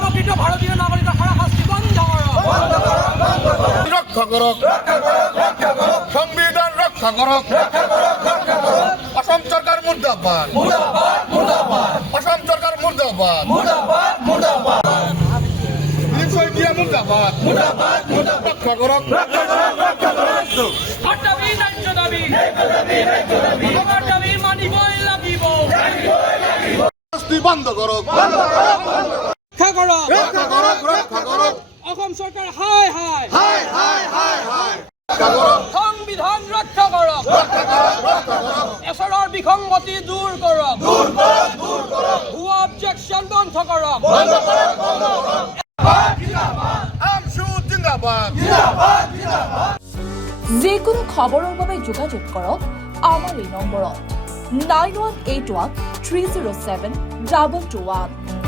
প্রকৃত ভারতীয় নাগরিকের হারাশাস্তি বন্ধ করো। রক্ষা করক, সংবিধান রক্ষা করক। অসম সরকার মুর্দাবাদ, অসম সরকার মুর্দাবাদ, রক্ষা করক। দাবি ন্যায্য দাবি, আমার দাবি মানিবই লাগিব। শাস্তি বন্ধ করক, রক্ষা করো, রক্ষা করক, রক্ষা করক। অসম সরকার হায় হায়, হায় হায় হায় হায়, রক্ষা করক, সংবিধান রক্ষা করক। রক্ষা করক, রক্ষা করক। এছৰৰ বিসংগতি দূৰ কৰক, দূর করক, দূর করক, ভুয়া অবজেকশন বন্ধ কৰক। বন্ধ করক, বন্ধ করক। আমসু জিন্দাবাদ, জিন্দাবাদ, জিন্দাবাদ। যিকোনো খবৰৰ বাবে যোগাযোগ কৰক আমাৰ এই নম্বৰত 9181 307 2221।